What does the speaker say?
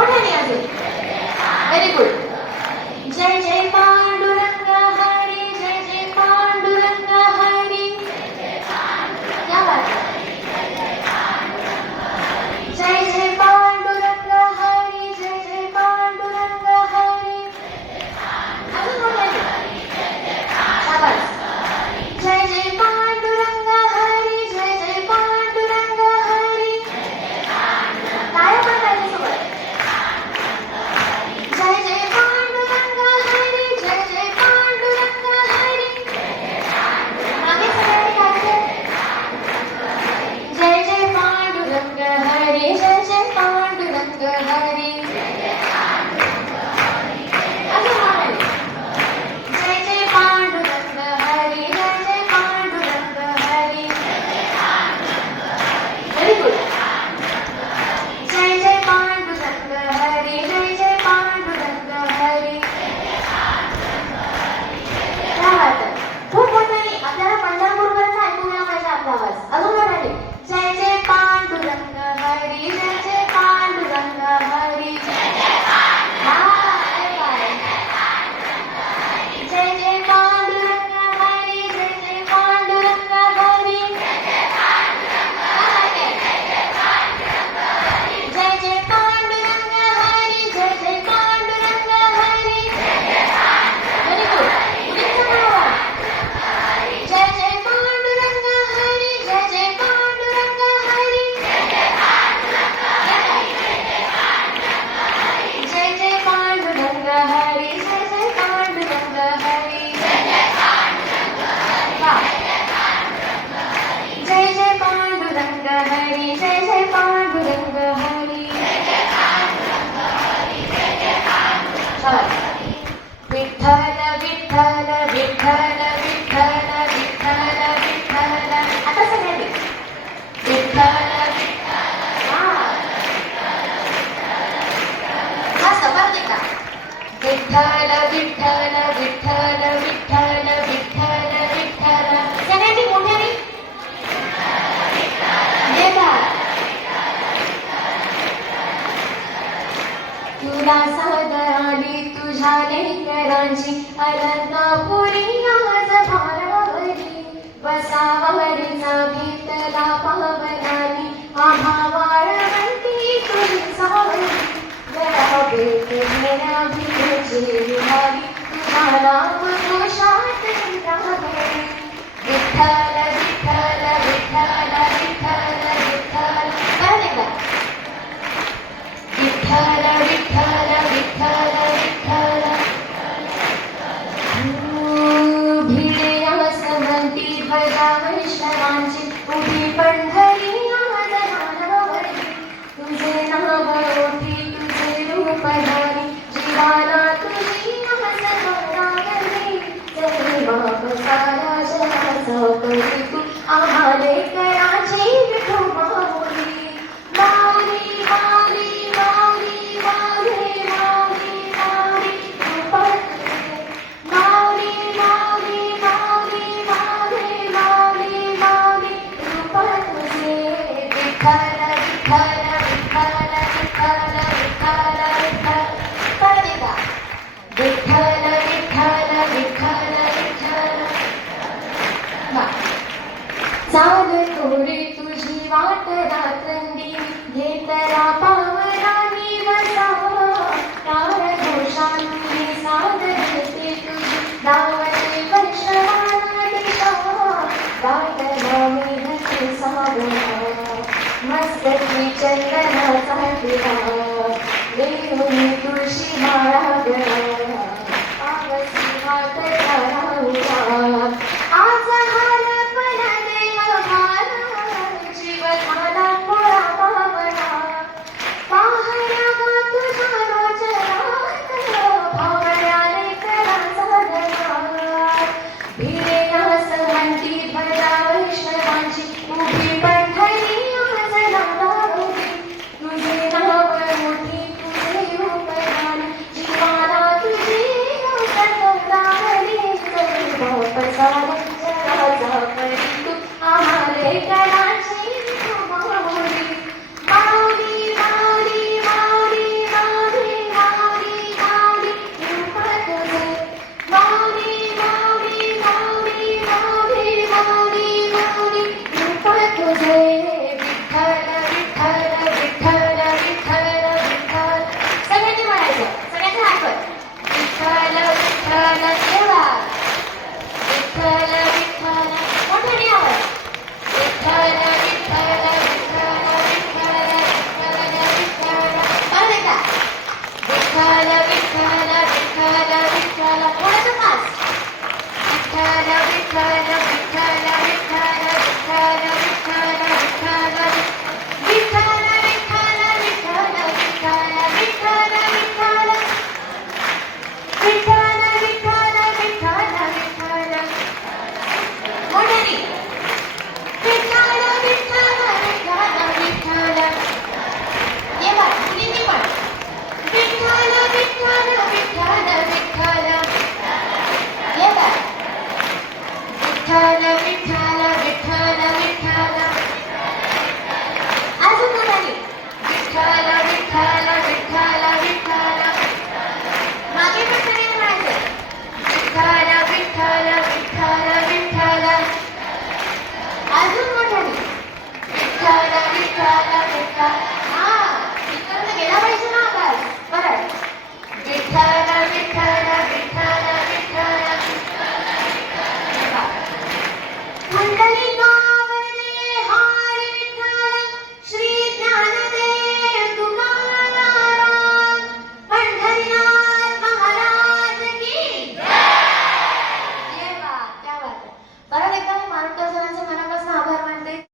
Okay, Very good. J J Bob. सदा सहज तुझ्या लेकरांची अनंतपुरी आज भारावरी बसावरीचा भीतला पावनाली आभावाळवंती तुझी सावली. गळा बेट घेण्याची Bye. very tired. Big Dada, Big Dada. la la